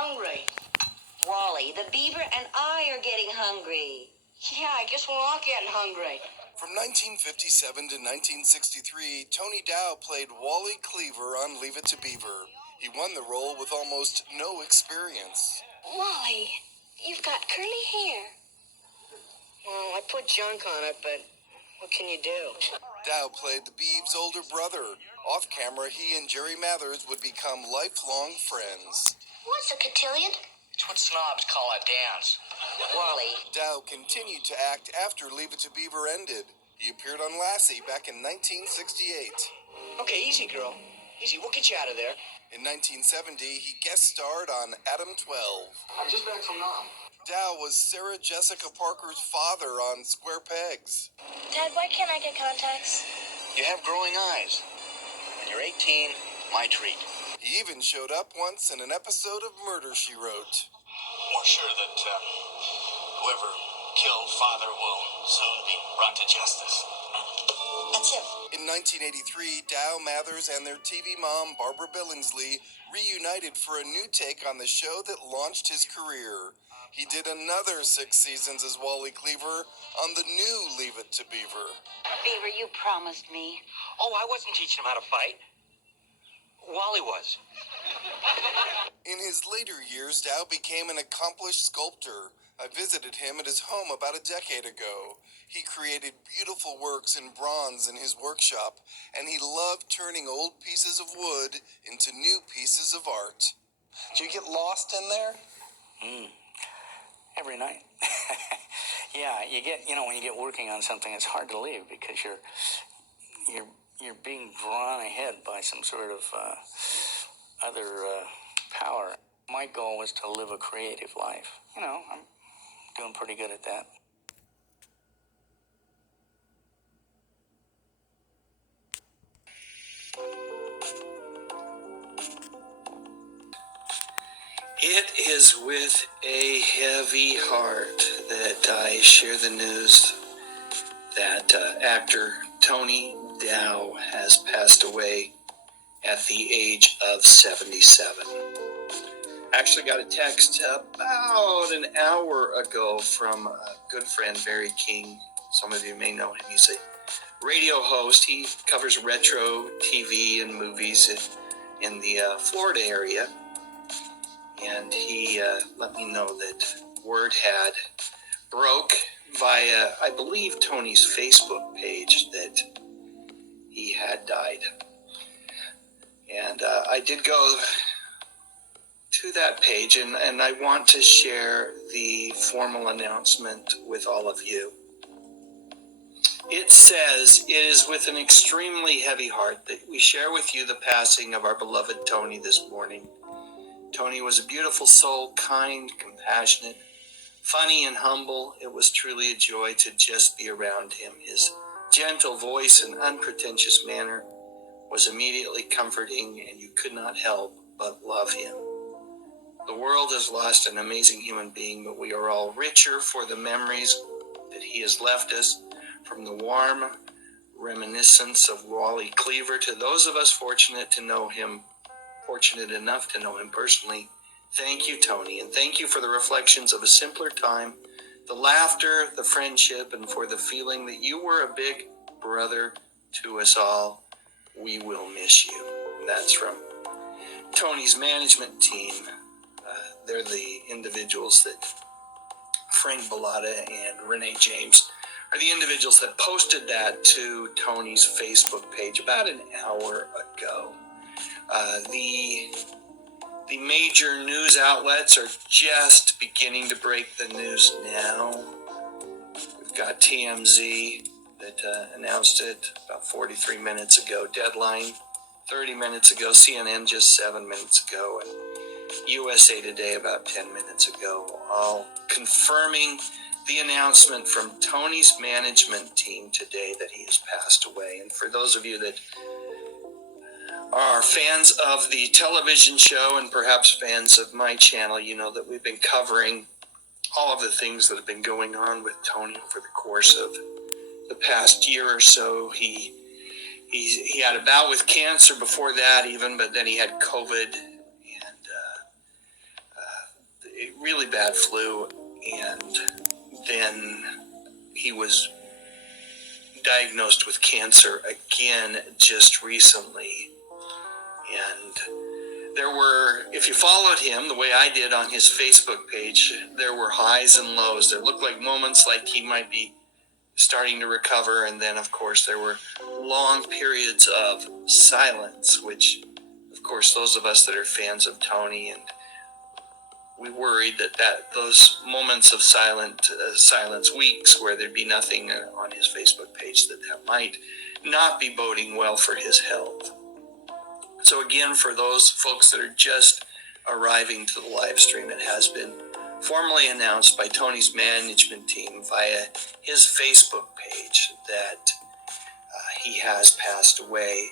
Hungry. Wally, the beaver and I are getting hungry. Yeah, I guess we're all getting hungry. From 1957 to 1963, Tony Dow played Wally Cleaver on Leave It to Beaver. He won the role with almost no experience. Wally, you've got curly hair. Well, I put junk on it, but what can you do? Dow played the Beav's older brother. Off camera, he and Jerry Mathers would become lifelong friends. What's a cotillion? It's what snobs call a dance. Wally. Dow continued to act after Leave It to Beaver ended. He appeared on Lassie back in 1968. Okay, easy, girl. Easy, we'll get you out of there. In 1970, he guest starred on Adam 12. I'm just back from Nam. Dow was Sarah Jessica Parker's father on Square Pegs. Dad, why can't I get contacts? You have growing eyes. When you're 18, my treat. He even showed up once in an episode of Murder, She Wrote. We're sure that whoever killed Father will soon be brought to justice. That's him. In 1983, Dow, Mathers, and their TV mom, Barbara Billingsley, reunited for a new take on the show that launched his career. He did another 6 seasons as Wally Cleaver on the new Leave It to Beaver. Beaver, you promised me. Oh, I wasn't teaching him how to fight. Wally was. In his later years, Dow became an accomplished sculptor. I visited him at his home about a decade ago. He created beautiful works in bronze in his workshop, and he loved turning old pieces of wood into new pieces of art. Do you get lost in there? Every night. Yeah, when you get working on something, it's hard to leave because you're being drawn ahead by some sort of other power. My goal was to live a creative life. I'm doing pretty good at that. It is with a heavy heart that I share the news that actor Tony Dow has passed away at the age of 77. Actually got a text about an hour ago from a good friend, Barry King. Some of you may know him. He's a radio host. He covers retro TV and movies in the Florida area. And he let me know that word had broke via, I believe, Tony's Facebook page that he had died. And I did go to that page, and I want to share the formal announcement with all of you. It says, "It is with an extremely heavy heart that we share with you the passing of our beloved Tony this morning. Tony was a beautiful soul, kind, compassionate, funny, and humble. It was truly a joy to just be around him. His gentle voice and unpretentious manner was immediately comforting, and you could not help but love him. The world has lost an amazing human being, but we are all richer for the memories that he has left us, from the warm reminiscence of Wally Cleaver to those of us fortunate enough to know him personally. Thank you, Tony, and thank you for the reflections of a simpler time, the laughter, the friendship, and for the feeling that you were a big brother to us all. We will miss you." And that's from Tony's management team. They're the individuals that Frank Bellata and Renee James are the individuals that posted that to Tony's Facebook page about an hour ago. The major news outlets are just beginning to break the news now. We've got TMZ that announced it about 43 minutes ago, Deadline 30 minutes ago, CNN just 7 minutes ago, and USA Today about 10 minutes ago, all confirming the announcement from Tony's management team today that he has passed away. And for those of you that are fans of the television show and perhaps fans of my channel, you know that we've been covering all of the things that have been going on with Tony over the course of the past year or so. He had a bout with cancer before that even, but then he had COVID, and a really bad flu, and then he was diagnosed with cancer again just recently. And there were, if you followed him the way I did on his Facebook page, there were highs and lows. There looked like moments like he might be starting to recover, and then of course there were long periods of silence, which of course those of us that are fans of Tony, and we worried that those moments of silence weeks where there'd be nothing on his Facebook page, that might not be boding well for his health. So again, for those folks that are just arriving to the live stream, it has been formally announced by Tony's management team via his Facebook page that he has passed away.